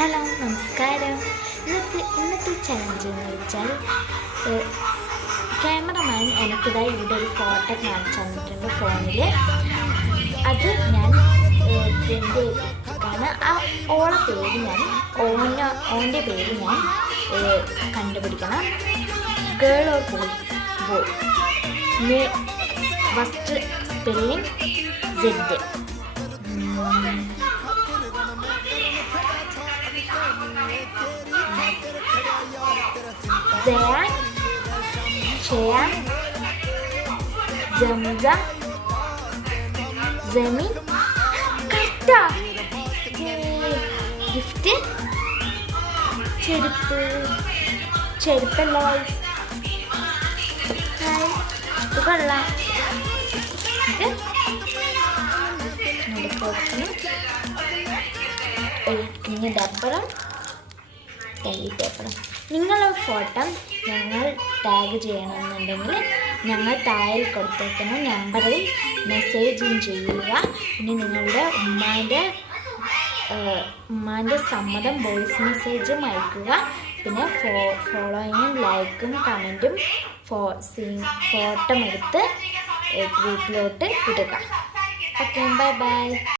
Hello നമസ്കാരം. ഇന്നത്തെ challenge എന്ന് വെച്ചാൽ ക്യാമറമാൻ എനിക്കിതായി ഇവിടെ ഒരു ഫോട്ടോ കാണിച്ചു തന്നിട്ടുണ്ട് ഫോണിൽ. അത് ഞാൻ പ്രിൻ്റ് ചെയ്തിട്ടാണ്. ഓളെ പേര് ഞാൻ ഓൻ്റെ പേര് ഞാൻ കണ്ടുപിടിക്കണം. Girl or boy. First spelling said. Zayan, Cheyan, Zamza, Zemi, Katta, Gift, Cheripella, Hi, Tukalla, നിങ്ങളുടെ ഫോട്ടോ ഞങ്ങൾ ടാഗ് ചെയ്യണമെന്നുണ്ടെങ്കിൽ ഞങ്ങൾ താഴെ കൊടുത്തേക്കുന്ന നമ്പറിൽ മെസ്സേജും ചെയ്യുക. പിന്നെ നിങ്ങളുടെ ഉമ്മാൻ്റെ സമ്മതം വോയിസ് മെസ്സേജും അയക്കുക. പിന്നെ ഫോളോയിങ്ങും ലൈക്കും കമൻറ്റും ഫോട്ടോ എടുത്ത് ഗ്രൂപ്പിലോട്ട് ഇടുക. Okay, by.